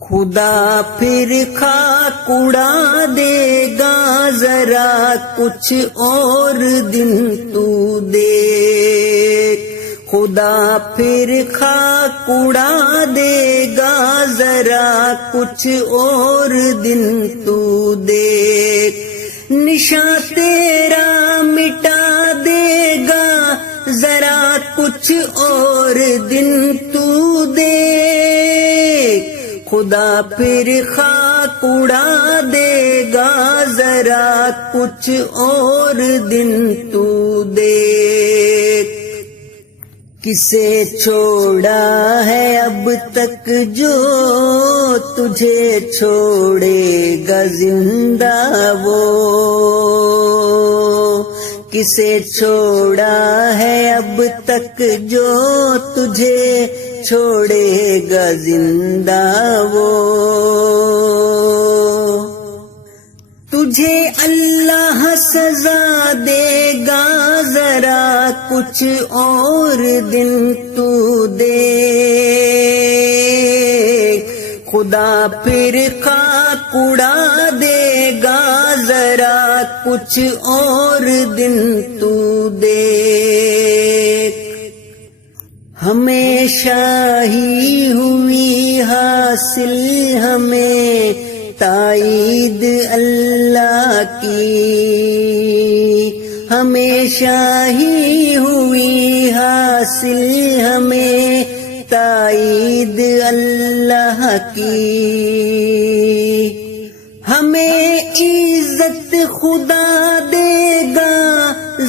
خدا پھر خاک اڑا دے گا ذرا کچھ اور دن تو دیکھ، خدا پھر خاک اڑا دے گا ذرا کچھ اور دن تو دیکھ، نشاں تیرا مٹا دے گا ذرا کچھ اور دن تو دیکھ، خدا پھر خاک اڑا دے گا ذرا کچھ اور دن تو دیکھ، کسے چھوڑا ہے اب تک جو تجھے چھوڑے گا زندہ وہ، کسے چھوڑا ہے اب تک جو تجھے چھوڑے گا زندہ وہ، تجھے اللہ سزا دے گا ذرا کچھ اور دن تو دیکھ، خدا پھر خاک اڑا دے گا ذرا کچھ اور دن تو دیکھ، ہمیشہ ہی ہوئی حاصل ہمیں تائید اللہ کی، ہمیشہ ہی ہوئی حاصل ہمیں تائید اللہ کی، ہمیں عزت خدا دے گا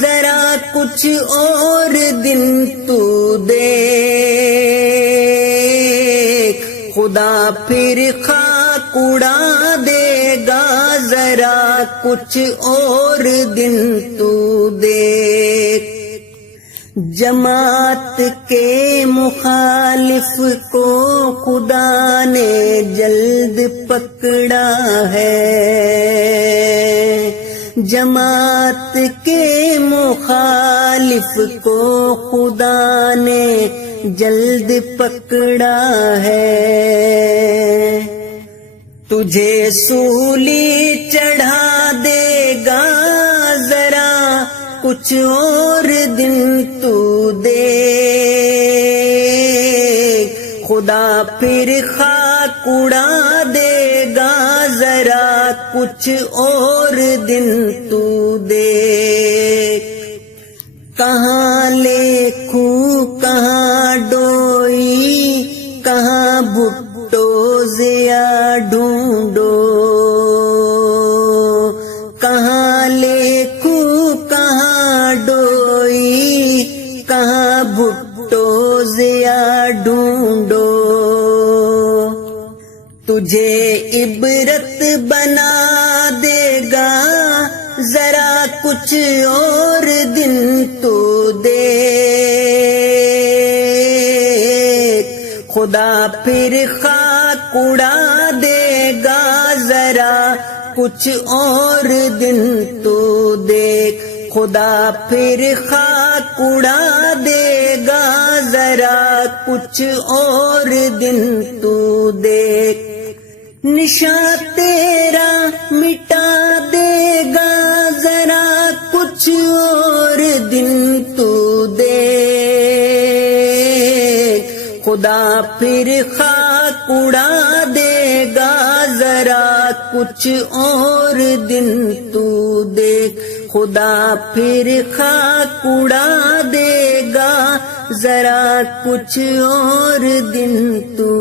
ذرا کچھ اور دن تو دیکھ، خدا پھر خاک اڑا دے گا ذرا کچھ اور دن تو دیکھ، جماعت کے مخالف کو خدا نے جلد پکڑا ہے، جماعت کے مخالف کو خدا نے جلد پکڑا ہے، تجھے سولی چڑھا دے گا ذرا کچھ اور دن تو دیکھ، خدا پھر خاک اڑا دے گا ذرا کچھ اور دن تو دیکھ، کہاں لکھوں کہاں ڈوئی کہاں بھٹو ضیا ڈھونڈو، کہاں لکھوں کہاں ڈوئی کہاں بھٹو ضیا ڈھونڈو، تجھے عبرت بنا دے گا ذرا کچھ اور دن تو دیکھ، خدا پھر خاک اڑا دے گا ذرا کچھ اور دن تو دیکھ، خدا پھر خاک اڑا دے گا ذرا کچھ اور دن تو دیکھ، نشاں تیرا مٹا دے گا ذرا کچھ اور دن تو دیکھ، خدا پھر خاک اڑا دے گا ذرا کچھ اور دن تو دیکھ، خدا پھر خاک اڑا دے گا ذرا کچھ اور دن تو